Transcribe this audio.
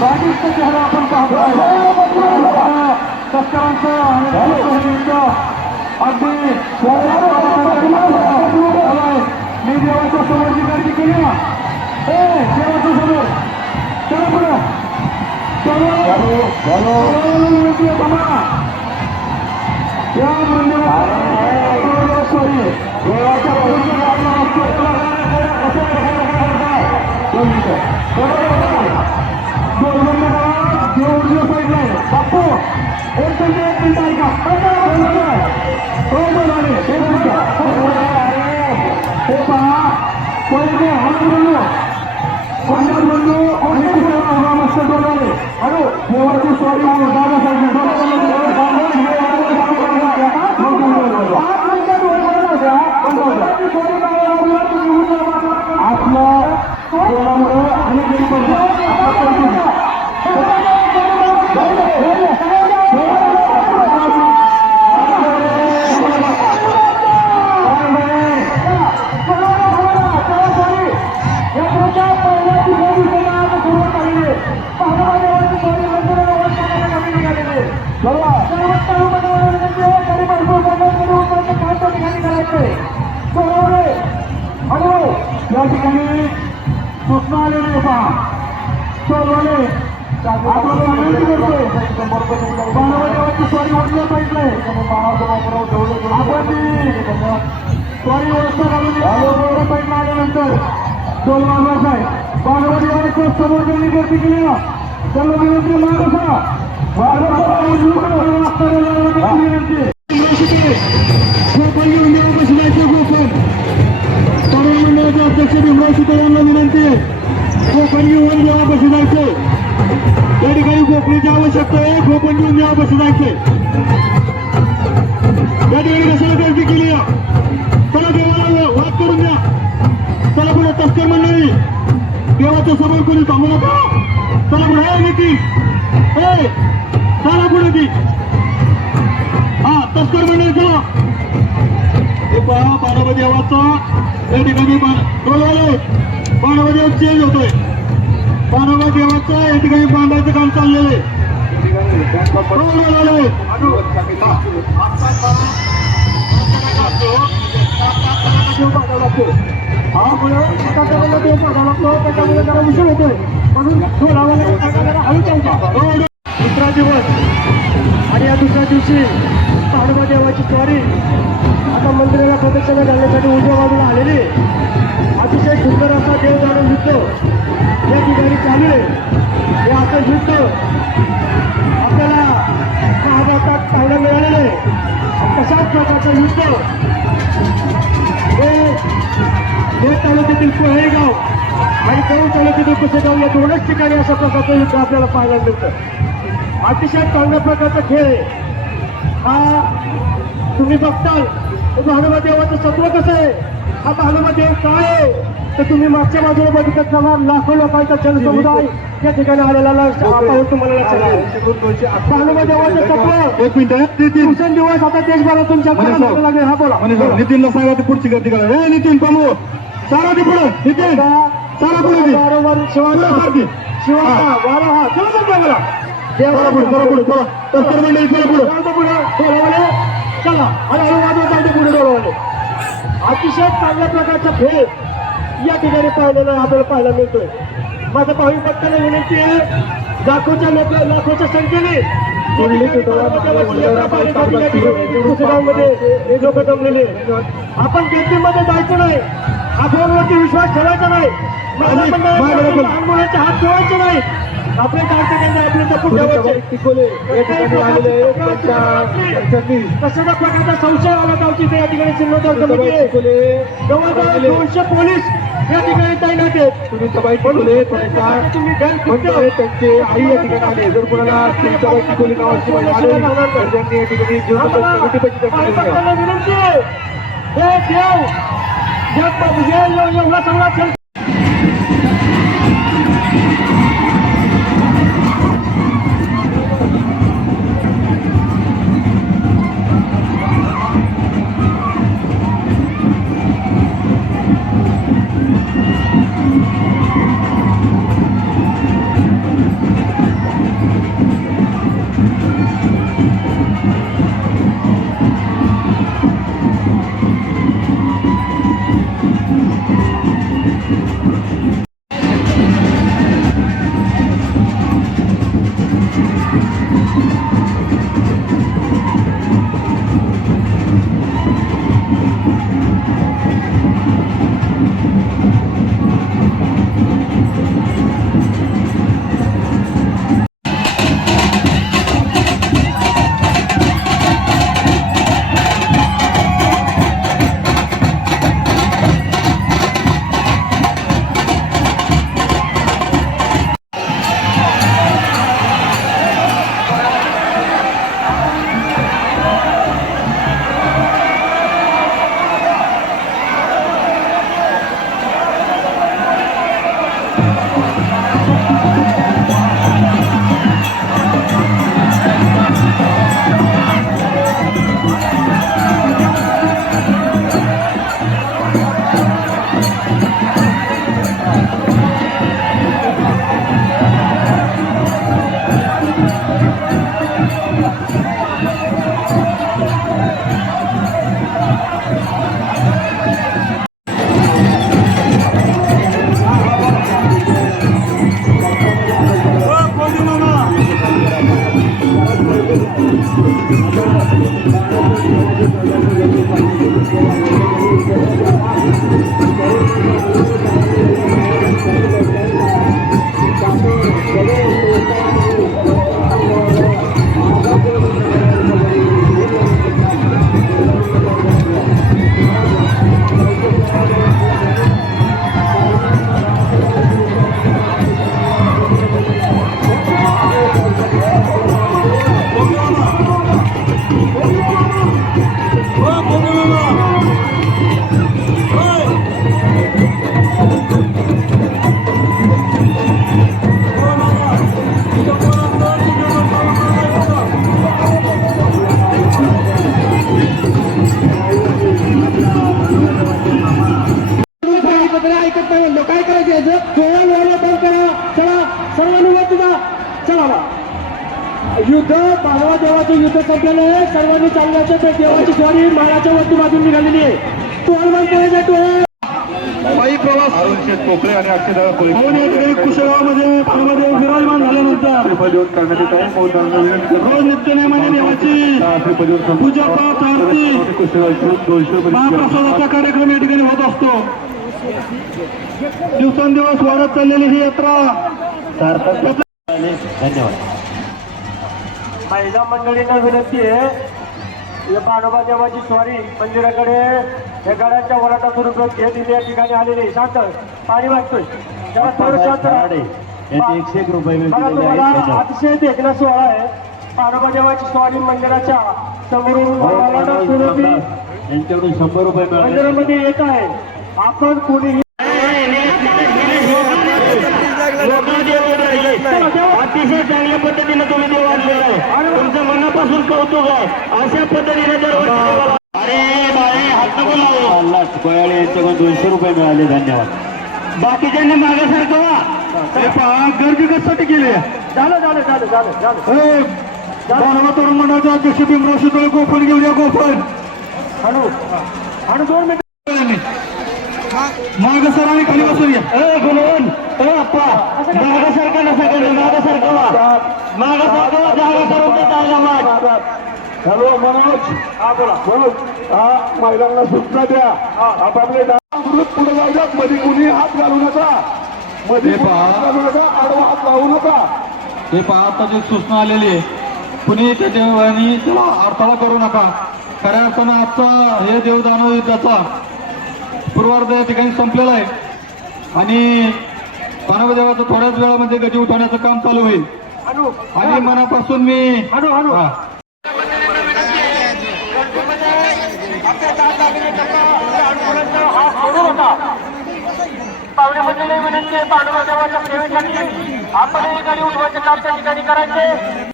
राजेशचा चेहरा आपण पाहतोय तस्करांचं आणि सहजीचं अगदी मी देवाच्या समोरची गर्दी केली ना ए देवाच्या समोर चला पुढं चलो चलो विनंती आहे थांबा. या मंदिरात सॉरी देवाच्या पूजेला साईडला आलेली पहा विनंती स्वारी पाहिजे आपण स्वारी व्यवस्था घालून पाहिजे आल्यानंतर टोल मागवार साहेब बाणावदेवाच्या समोर त्यांनी गर्दी केली ना त्यांना विनंती मागसा गोपन घेऊन देवापाशी या ठिकाणी कशाला गर्दी केली चला देवाला वाद करून द्या चला पुढे तस्कर मंडळी. देवाच्या समोर कोणी थांबू नका. चला पुढे नीती ए चला पुढे ती. हा तस्कर मंडळी चला. हे पहा बाणावं देवाचा. या ठिकाणी बोलवले बाणावं देव चेंज होतोय. बाणावं देवाचा या ठिकाणी बांधायचं काम चाललेलं आहे. त्याच्यामुळे जरा उशीर होतोय म्हणून थोडा दुसरा दिवस आणि या दुसऱ्या दिवशी पाडवा देवाची स्वारी आता मंदिराला प्रदक्षिणा घालण्यासाठी उजव्या बाजूला आलेली अतिशय सुंदर असा देवदान युद्ध या ठिकाणी चालू आहे. हे असं युद्ध. आणि तशाच युद्ध. हे तालुक्यातील पोहेगाव आणि करून तालुक्यातील कुसेगाव या दोनच ठिकाणी अशा प्रकारचं युद्ध आपल्याला पाहायला मिळतं. अतिशय चांगल्या प्रकारचा खेळ हा तुम्ही बघताल तर देवाचं सत्व कसं आहे? हा भानुमा देव काय आहे? तर तुम्ही मागच्या बाजूला बघितलं असताना लाखो लोकांचा जनसमुदाय या ठिकाणी आलेला तुम्हाला लक्षात सत्व एक मिनिट नितीन. दिवसेंदिवस आता देशभरात तुमच्या. लागले. हा बोला. नितीनला सांगा ती पुढची गर्दी करा हे नितीन कमू सारा ती पुढे. नितीन. सारा पुढे बरोबर शिवाजी शिवाजी वारा हा. चला चला पुढे चला पुढे चला. मंडळी चला पुढे. चला आणि चालते पुढे डोळावाले अतिशय चांगल्या प्रकारचा खेळ या ठिकाणी पाहिलेला आपल्याला पाहायला मिळतोय. माझं भाविक भक्तांना विनंती आहे. लाखोच्या लोक लाखोच्या संख्येने हे लोक जमलेले आपण गर्दीमध्ये जायचं नाही. आपल्यावरती विश्वास ठेवायचा नाही. लहान मुलांचे हात ठेवायचे नाही. आपले कार्यकर्त्यांनी आपले जपून ठेवायचे कशाच्या प्रकारचा संशय आला गावची ते या ठिकाणी चिन्होत्तर कमिटी. जवळजवळ दोनशे पोलीस या ठिकाणी तैनात आहेत. तुम्ही सबाई मंडळे त्यांचे आई या ठिकाणी आले. जर कोणाला सबाई आढळली तर त्यांनी या ठिकाणी विनंती आहे. हे देव एवढा सगळा युद्ध बालवा देवाचं युद्ध संपलेलं आहे. सर्वांनी चालण्याचं ते देवाची स्वारी माळाच्या वरती बाजून निघालेली आहे. पायी प्रवास. अरुण शेठ पोकळे आणि कुशगावमध्ये पाण्यामध्ये विराजमान झाल्यानंतर श्रीपदीवर करण्यात येत आहे. मौदांना विनंती करतो रोज नित्यनेमाने देवाची श्रीपदीवर पूजा पाठ आरती. महाप्रसादाचा कार्यक्रम या ठिकाणी होत असतो. दिवसेंदिवस वाढत चाललेली ही यात्रा. धन्यवाद. महिला मंडळींना विनंती आहे. या पांडोबा देवाची स्वारी मंदिराकडे या गडाच्या वराटा स्वरूपात घेत इथे या ठिकाणी आलेले आहे. शांत पाणी वाजतोय जरा थोडं शांत एकशे एक रुपये अतिशय देखणा सोहळा आहे. पांडोबा देवाची स्वारी मंदिराच्या समोरून स्वरूपी यांच्याकडून शंभर रुपये मंदिरामध्ये येत आहे. आपण कोणीही अतिशय चांगल्या पद्धतीने तुम्ही देव आणलेला आहे तुमचं मनापासून कौतुक आहे. अशा पद्धतीने दरवर्षी अरे बाळे हात नको लावू. दोनशे रुपये मिळाले धन्यवाद. बाकीच्यांनी मागासारखं वा गर्दी कशासाठी केली झालं झालं झालं झालं झालं. दानवा तरुण मंडळाचे अध्यक्ष भीमराव शितोळे गोफण घेऊन या गोफण. हॅलो आणि दोन मिनिट माग सर आणि खाली बसून या. ए गुणवंत ए अप्पा मागासारखं नसायचं मागासारखं वा मागासारखं वा जागा सर्व चालला माग हॅलो मनोज. हा बोला. मनोज हा महिलांना सूचना द्या. आपापले डाग पुढे द्या मध्ये कुणी हात घालू नका. मध्ये हात घालू नका आडवा हात लावू नका. हे पहा आताच एक सूचना आलेली आहे कुणी त्या देवानी त्याला अर्थाला करू नका. खऱ्या अर्थानं आजचा हे देवदानव युद्धाचा पूर्वार्ध या ठिकाणी संपलेला आहे. आणि देवाचं थोड्याच वेळामध्ये गती उठवण्याचं काम चालू होईल. आणि मनापासून मी हॅलो हा. पाहुणे मंडळी विनंती आहे पांडुरंगाच्या सेवेसाठी. आपण ही गाडी उठवायचं काम त्या ठिकाणी करायचे.